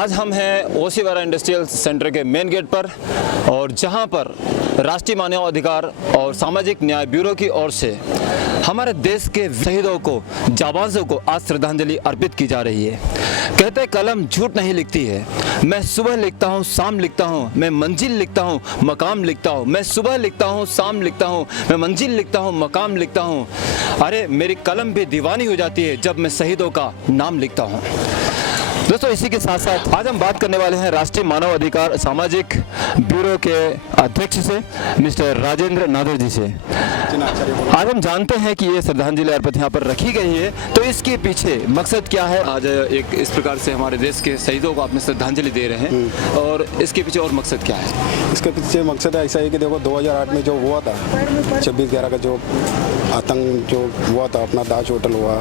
आज हम हैं ओसीवारा इंडस्ट्रियल सेंटर के मेन गेट पर, और जहां पर राष्ट्रीय मानव अधिकार और सामाजिक न्याय ब्यूरो की ओर से हमारे देश के शहीदों को, जाबाजों को आज श्रद्धांजलि अर्पित की जा रही है। कहते कलम झूठ नहीं लिखती है। मैं सुबह लिखता हूँ, शाम लिखता हूँ, मैं मंजिल लिखता हूँ, मकाम लिखता हूँ। मैं सुबह लिखता हूँ, शाम लिखता हूँ, मैं मंजिल लिखता हूँ, मकाम लिखता हूँ। अरे मेरी कलम भी दीवानी हो जाती है जब मैं शहीदों का नाम लिखता हूँ। दोस्तों, इसी के साथ साथ आज हम बात करने वाले हैं राष्ट्रीय मानव अधिकार सामाजिक ब्यूरो के अध्यक्ष से, मिस्टर राजेंद्र नादर जी से। आज हम जानते हैं कि ये श्रद्धांजलि अर्पित यहाँ पर रखी गई है, तो इसके पीछे मकसद क्या है? आज एक इस प्रकार से हमारे देश के शहीदों को आपने श्रद्धांजलि दे रहे हैं, और इसके पीछे और मकसद क्या है? इसके पीछे मकसद ऐसा है कि देखो 2008 में जो हुआ था, 26/11 का जो आतंक जो हुआ था, अपना दाज होटल हुआ,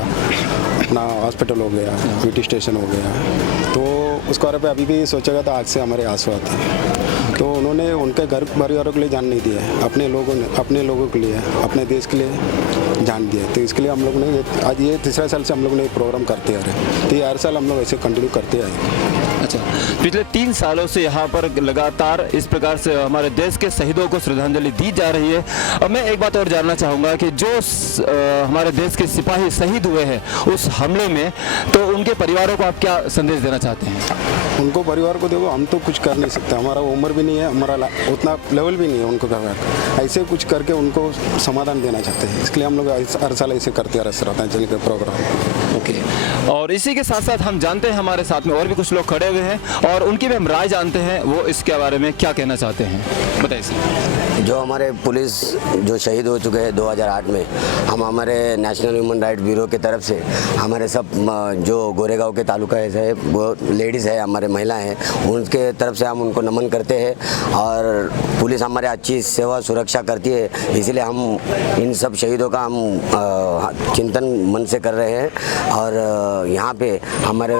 अपना हॉस्पिटल हो गया, यूटी स्टेशन हो गया, तो उस बारे पे अभी भी सोचा गया था, आज से हमारे आंसू आते हैं। तो उन्होंने उनके घर परिवारों के लिए जान नहीं दिया, अपने लोगों के लिए, अपने देश के लिए जान दिया। तो इसके लिए हम लोग ने आज ये तीसरा साल से हम लोग ने प्रोग्राम करते आ रहे, तो ये हर साल हम लोग ऐसे कंटिन्यू करते आए। अच्छा, पिछले 3 सालों से यहाँ पर लगातार इस प्रकार से हमारे देश के शहीदों को श्रद्धांजलि दी जा रही है। और मैं एक बात और जानना चाहूँगा कि जो हमारे देश के सिपाही शहीद हुए हैं उस हमले में, तो उनके परिवारों को आप क्या संदेश देना चाहते हैं? उनको परिवार को देखो, हम तो कुछ कर नहीं सकते, हमारा उम्र भी नहीं है, हमारा उतना लेवल भी नहीं है उनको करना। ऐसे कुछ करके उनको समाधान देना चाहते हैं, इसलिए हम लोग हर साल ऐसे करते रहते श्रद्धांजलि के प्रोग्राम। ओके, और इसी के साथ साथ हम जानते हैं हमारे साथ में और भी कुछ लोग खड़े हुए हैं, और उनकी भी हम राय जानते हैं, वो इसके बारे में क्या कहना चाहते हैं, बताइए सर। जो हमारे पुलिस जो शहीद हो चुके हैं 2008 में, हम हमारे नेशनल ह्यूमन राइट ब्यूरो की तरफ से हमारे सब जो गोरेगांव के तालुका है, वो लेडीज़ है, हमारे महिलाएं हैं, उनके तरफ से हम उनको नमन करते हैं। और पुलिस हमारे अच्छी सेवा सुरक्षा करती है, इसीलिए हम इन सब शहीदों का हम चिंतन मन से कर रहे हैं। और यहाँ पे हमारे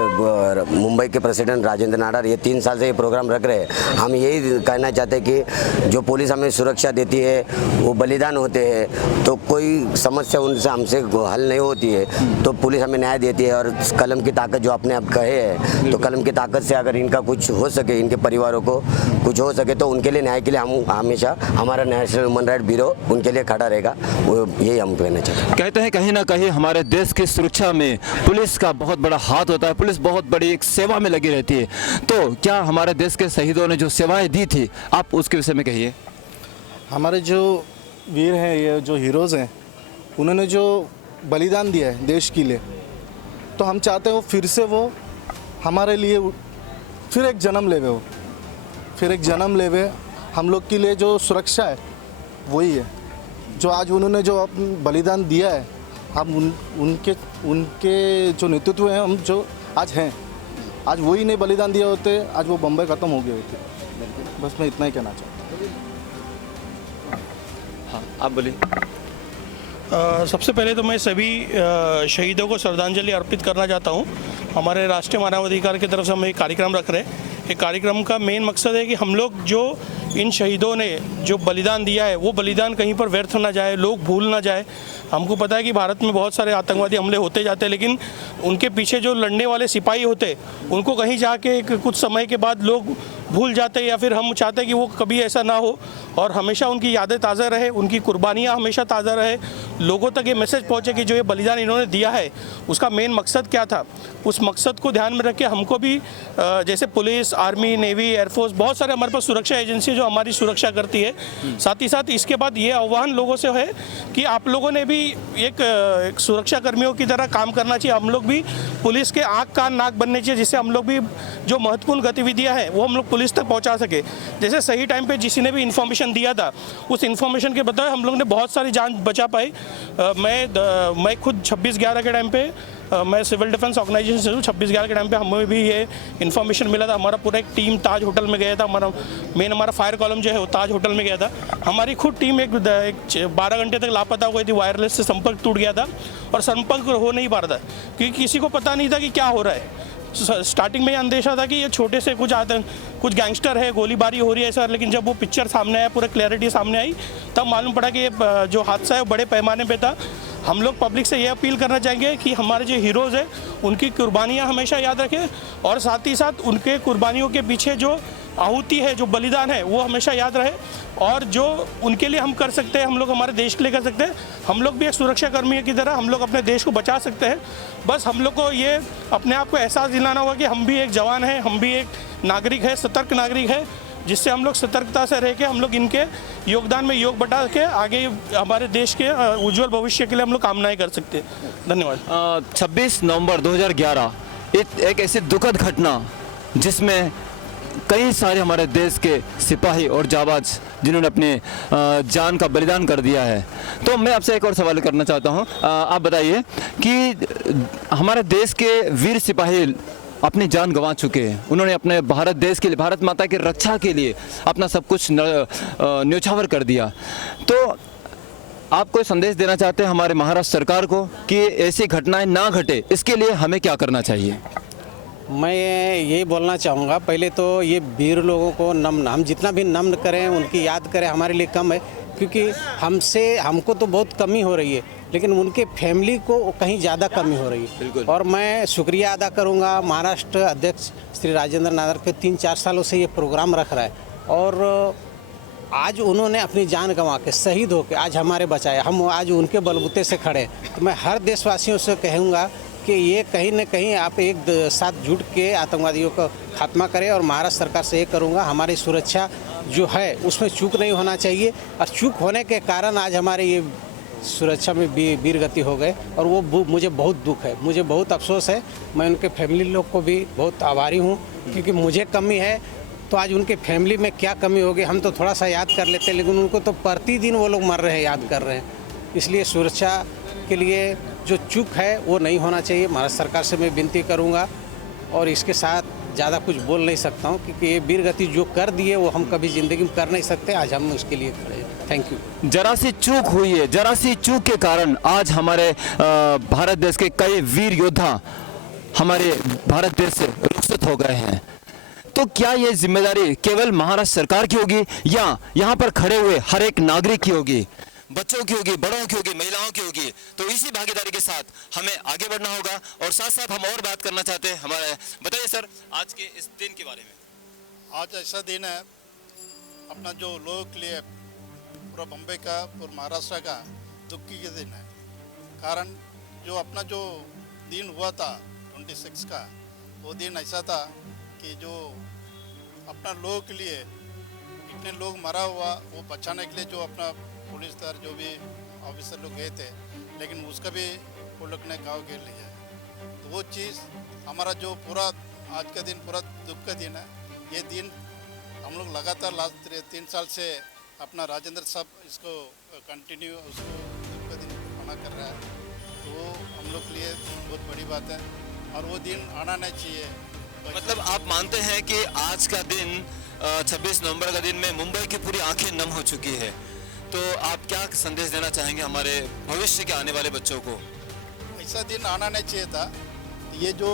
मुंबई के प्रेसिडेंट राजेंद्र नाडर ये 3 साल से ये प्रोग्राम रख रहे हैं। हम यही कहना चाहते हैं कि जो पुलिस हमें सुरक्षा देती है, वो बलिदान होते हैं, तो कोई समस्या उनसे हमसे हल नहीं होती है, तो पुलिस हमें न्याय देती है। और कलम की ताकत जो आपने अब कहे है, तो कलम की ताकत से अगर इनका कुछ हो सके, इनके परिवारों को कुछ हो सके, तो उनके लिए न्याय के लिए हम हमेशा हमारा नेशनल ह्यूमन राइट ब्यूरो उनके लिए खड़ा रहेगा, वो यही हम कहना चाहते हैं। कहते हैं कहीं ना कहीं हमारे देश की सुरक्षा में पुलिस का बहुत बड़ा हाथ होता है, पुलिस बहुत बड़ी एक सेवा में लगी रहती है। तो क्या हमारे देश के शहीदों ने जो सेवाएं दी थी, आप उसके विषय में कहिए। हमारे जो वीर हैं, ये जो हीरोज़ हैं, उन्होंने जो बलिदान दिया है देश के लिए, तो हम चाहते हैं वो फिर से वो हमारे लिए फिर एक जन्म लेवे, हम लोग के लिए जो सुरक्षा है वही है। जो आज उन्होंने जो बलिदान दिया है, हम उनके जो नेतृत्व हैं, हम जो आज हैं, आज वही नहीं बलिदान दिया होते, आज वो बम्बई ख़त्म हो गए होते। बस मैं इतना ही कहना चाहता हूँ। हाँ, आप बोलिए। सबसे पहले तो मैं सभी शहीदों को श्रद्धांजलि अर्पित करना चाहता हूँ। हमारे राष्ट्रीय मानवाधिकार की तरफ से हम एक कार्यक्रम रख रहे हैं। ये कार्यक्रम का मेन मकसद है कि हम लोग जो इन शहीदों ने जो बलिदान दिया है, वो बलिदान कहीं पर व्यर्थ ना जाए, लोग भूल ना जाए। हमको पता है कि भारत में बहुत सारे आतंकवादी हमले होते जाते हैं, लेकिन उनके पीछे जो लड़ने वाले सिपाही होते, उनको कहीं जाके कुछ समय के बाद लोग भूल जाते हैं, या फिर हम चाहते हैं कि वो कभी ऐसा ना हो और हमेशा उनकी यादें ताज़ा रहे, उनकी कुर्बानियाँ हमेशा ताज़ा रहे, लोगों तक ये मैसेज पहुँचे कि जो ये बलिदान इन्होंने दिया है उसका मेन मकसद क्या था। उस मकसद को ध्यान में रख के हमको भी जैसे पुलिस, आर्मी, नेवी, एयरफोर्स, बहुत सारे हमारे पास सुरक्षा एजेंसी जो हमारी सुरक्षा करती है। साथ ही साथ इसके बाद ये आह्वान लोगों से है कि आप लोगों ने भी एक सुरक्षा कर्मियों की तरह काम करना चाहिए। हम लोग भी पुलिस के आँख कान नाक बनने चाहिए, जिससे हम लोग भी जो महत्वपूर्ण गतिविधियाँ हैं वो हम लोग पुलिस तक पहुँचा सके। जैसे सही टाइम पे किसी ने भी इन्फॉर्मेशन दिया था, उस इन्फॉर्मेशन के बदौलत हम लोग ने बहुत सारी जान बचा पाई। मैं खुद 26/11 के टाइम पे मैं सिविल डिफेंस ऑर्गेनाइजेशन से हूँ। 26/11 के टाइम पे हमें भी ये इन्फॉर्मेशन मिला था। हमारा पूरा एक टीम ताज होटल में गया था। हमारा फायर कॉलम जो है वो ताज होटल में गया था। हमारी खुद टीम एक 12 घंटे तक लापता हो गई थी, वायरलेस से संपर्क टूट गया था और संपर्क हो नहीं पा रहा था, क्योंकि किसी को पता नहीं था कि क्या हो रहा है। स्टार्टिंग में ये अंदेशा था कि ये छोटे से कुछ गैंगस्टर है, गोलीबारी हो रही है सर, लेकिन जब वो पिक्चर सामने आया, पूरा क्लैरिटी सामने आई, तब मालूम पड़ा कि ये जो हादसा है वो बड़े पैमाने पे था। हम लोग पब्लिक से ये अपील करना चाहेंगे कि हमारे जो हीरोज़ हैं उनकी कुर्बानियाँ हमेशा याद रखें, और साथ ही साथ उनके कुर्बानियों के पीछे जो आहुति है, जो बलिदान है, वो हमेशा याद रहे। और जो उनके लिए हम कर सकते हैं, हम लोग हमारे देश के लिए कर सकते हैं। हम लोग भी एक सुरक्षा कर्मी की तरह हम लोग अपने देश को बचा सकते हैं। बस हम लोग को ये अपने आप को एहसास दिलाना होगा कि हम भी एक जवान हैं, हम भी एक नागरिक है, सतर्क नागरिक है, जिससे हम लोग सतर्कता से रह के हम लोग इनके योगदान में योग बढ़ा के आगे हमारे देश के उज्जवल भविष्य के लिए हम लोग कामनाएं कर सकते हैं। धन्यवाद। 26 नवंबर 2011 एक ऐसी दुखद घटना जिसमें कई सारे हमारे देश के सिपाही और जाबाज जिन्होंने अपने जान का बलिदान कर दिया है। तो मैं आपसे एक और सवाल करना चाहता हूं, आप बताइए कि हमारे देश के वीर सिपाही अपनी जान गंवा चुके हैं, उन्होंने अपने भारत देश के लिए, भारत माता की रक्षा के लिए अपना सब कुछ न्योछावर कर दिया। तो आप कोई संदेश देना चाहते हैं हमारे महाराष्ट्र सरकार को कि ऐसी घटनाएं ना घटे, इसके लिए हमें क्या करना चाहिए? मैं यही बोलना चाहूँगा, पहले तो ये वीर लोगों को हम जितना भी नमन करें, उनकी याद करें, हमारे लिए कम है, क्योंकि हमको तो बहुत कमी हो रही है, लेकिन उनके फैमिली को कहीं ज़्यादा कमी हो रही है। और मैं शुक्रिया अदा करूँगा महाराष्ट्र अध्यक्ष श्री राजेंद्र नादर के 3-4 सालों से ये प्रोग्राम रख रहा है, और आज उन्होंने अपनी जान गंवा के शहीद होकर आज हमारे बचाए, हम आज उनके बलबूते से खड़े। तो मैं हर देशवासियों से कहूँगा कि ये कहीं न कहीं आप एक साथ जुट के आतंकवादियों का खात्मा करें, और महाराष्ट्र सरकार से ये करूँगा, हमारी सुरक्षा जो है उसमें चूक नहीं होना चाहिए, और चूक होने के कारण आज हमारे ये सुरक्षा में वीर गति हो गए, और वो मुझे बहुत दुख है, मुझे बहुत अफसोस है। मैं उनके फैमिली लोग को भी बहुत आभारी हूँ, क्योंकि मुझे कमी है तो आज उनके फैमिली में क्या कमी होगी हम तो थोड़ा सा याद कर लेते हैं, लेकिन उनको तो प्रतिदिन वो लोग मर रहे हैं, याद कर रहे हैं। इसलिए सुरक्षा के लिए जो चूक है वो नहीं होना चाहिए। महाराष्ट्र सरकार से मैं विनती करूंगा, और इसके साथ ज़्यादा कुछ बोल नहीं सकता हूं, क्योंकि ये वीर गति जो कर दिए वो हम कभी ज़िंदगी में कर नहीं सकते। आज हम उसके लिए खड़े हैं। Thank you. जरा सी चूक हुई है, जरा सी चूक के कारण आज हमारे भारत देश के कई वीर योद्धा हमारे भारत देश से रुखसत हो गए हैं। तो क्या ये जिम्मेदारी केवल महाराष्ट्र सरकार की होगी, या यहाँ पर खड़े हुए हर एक नागरिक की होगी, बच्चों की होगी, बड़ों की होगी, महिलाओं की होगी? तो इसी भागीदारी के साथ हमें आगे बढ़ना होगा। और साथ साथ हम और बात करना चाहते हैं हमारे, बताइए सर, आज के इस दिन के बारे में। आज ऐसा दिन है अपना जो लोगों के लिए, पूरा बम्बई का और महाराष्ट्र का दुख की दिन है। कारण जो अपना जो दिन हुआ था 26 का, वो दिन ऐसा था कि जो अपना लोगों के लिए इतने लोग मरा हुआ, वो बचाने के लिए जो अपना पुलिस दर जो भी ऑफिसर लोग गए थे, लेकिन उसका भी वो लोग ने गाँव घेर लिया है। तो वो चीज़ हमारा जो पूरा आज का दिन पूरा दुख का दिन है। ये दिन हम लोग लगातार लास्ट 3 साल से अपना राजेंद्र साहब इसको कंटिन्यू उसको दुख का दिन मना कर रहा है। तो वो हम लोग के लिए बहुत बड़ी बात है, और वो दिन आना नहीं चाहिए। मतलब आप मानते हैं कि आज का दिन 26 नवंबर का दिन में मुंबई की पूरी आंखें नम हो चुकी है, तो आप क्या संदेश देना चाहेंगे हमारे भविष्य के आने वाले बच्चों को? ऐसा दिन आना नहीं चाहिए था। ये जो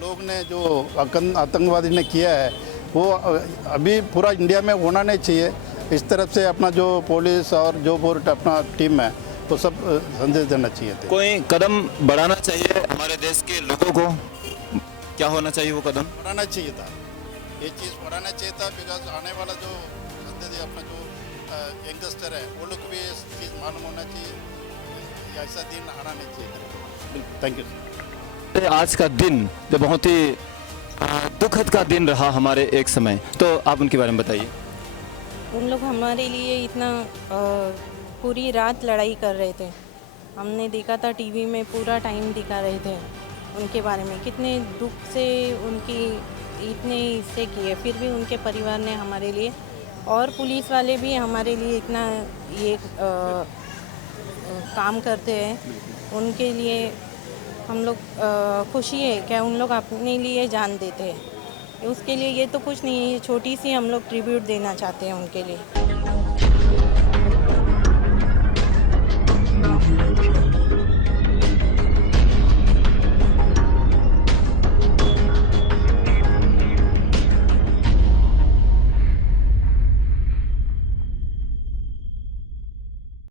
लोग ने जो आतंकवादी ने किया है, वो अभी पूरा इंडिया में होना नहीं चाहिए। इस तरफ से अपना जो पुलिस और जो अपना टीम है, तो सब संदेश देना चाहिए थे। कोई कदम बढ़ाना चाहिए हमारे देश के लोगों को, क्या होना चाहिए वो कदम? बढ़ाना चाहिए था, ये चीज़ बढ़ाना चाहिए था। बिकॉज आने वाला जो संदेश अपना जो यंगस्टर है, वो लोग भी इस चीज़ मालूम होना चाहिए, ऐसा दिन आना नहीं चाहिए। Thank you. आज का दिन जो बहुत ही दुखद का दिन रहा हमारे एक समय, तो आप उनके बारे में बताइए। उन लोग हमारे लिए इतना पूरी रात लड़ाई कर रहे थे। हमने देखा था टीवी में, पूरा टाइम दिखा रहे थे उनके बारे में, कितने दुख से उनकी इतने हिस्से किए, फिर भी उनके परिवार ने हमारे लिए, और पुलिस वाले भी हमारे लिए इतना ये काम करते हैं। उनके लिए हम लोग खुशी है कि उन लोग अपने लिए जान देते हैं। उसके लिए ये तो कुछ नहीं है, छोटी सी हम लोग ट्रिब्यूट देना चाहते हैं उनके लिए।